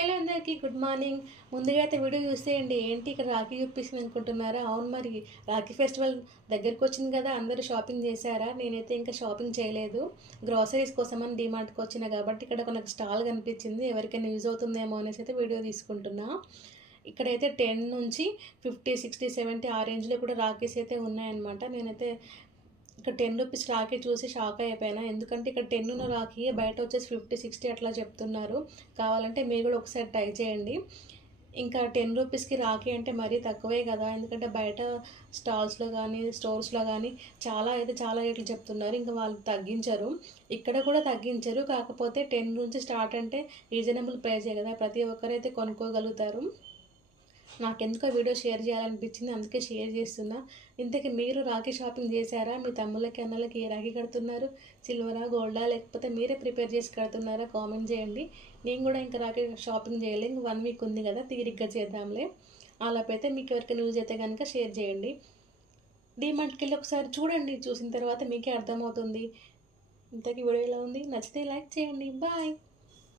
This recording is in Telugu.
హలో అందరికీ గుడ్ మార్నింగ్. ముందుగా అయితే వీడియో చూసేయండి. ఏంటి ఇక్కడ రాఖీ చూపిస్తుంది అనుకుంటున్నారా? అవును, మరి రాఖీ ఫెస్టివల్ దగ్గరికి వచ్చింది కదా, అందరూ షాపింగ్ చేశారా? నేనైతే ఇంకా షాపింగ్ చేయలేదు. గ్రాసరీస్ కోసమని డీమార్ట్కి వచ్చిన కాబట్టి ఇక్కడ ఒక స్టాల్ కనిపించింది. ఎవరికైనా యూజ్ అవుతుందేమో అనేసి అయితే వీడియో తీసుకుంటున్నా. ఇక్కడైతే 10 నుంచి 50, 60, 70 ఆ రేంజ్లో కూడా రాఖీస్ అయితే ఉన్నాయన్నమాట. నేనైతే ఇక్కడ 10 రూపీస్ రాఖీ చూసి షాక్ అయిపోయినా. ఎందుకంటే ఇక్కడ 10 ఉన్న రాఖీ బయట వచ్చేసి 50, 60 అట్లా చెప్తున్నారు. కావాలంటే మీరు కూడా ఒకసారి ట్రై చేయండి. ఇంకా 10 రూపీస్కి రాఖీ అంటే మరీ తక్కువే కదా, ఎందుకంటే బయట స్టాల్స్లో కానీ స్టోర్స్లో కానీ చాలా రేట్లు చెప్తున్నారు. ఇంకా వాళ్ళు తగ్గించరు, ఇక్కడ కూడా తగ్గించరు. కాకపోతే 10 నుంచి స్టార్ట్ అంటే రీజనబుల్ ప్రైజే కదా, ప్రతి ఒక్కరైతే కొనుక్కోగలుగుతారు. నాకెందుకో వీడియో షేర్ చేయాలనిపించింది, అందుకే షేర్ చేస్తున్నా. ఇంతకీ మీరు రాఖీ షాపింగ్ చేశారా? మీ తమ్ముళ్ళకి అన్నలకి ఏ రాఖీ కడుతున్నారు? సిల్వరా, గోల్డా, లేకపోతే మీరే ప్రిపేర్ చేసి కడుతున్నారా? కామెంట్ చేయండి. నేను కూడా ఇంకా రాఖీ షాపింగ్ చేయలే, ఇంక 1 వీక్ ఉంది కదా, తీరిగ్గా చేద్దాంలే. అలాపైతే మీకు ఎవరికైనా యూజ్ అయితే కనుక షేర్ చేయండి. డీమార్ట్కి వెళ్ళి ఒకసారి చూడండి, చూసిన తర్వాత మీకే అర్థమవుతుంది. ఇంతకీ వీడియో ఎలా ఉంది? నచ్చితే లైక్ చేయండి. బాయ్.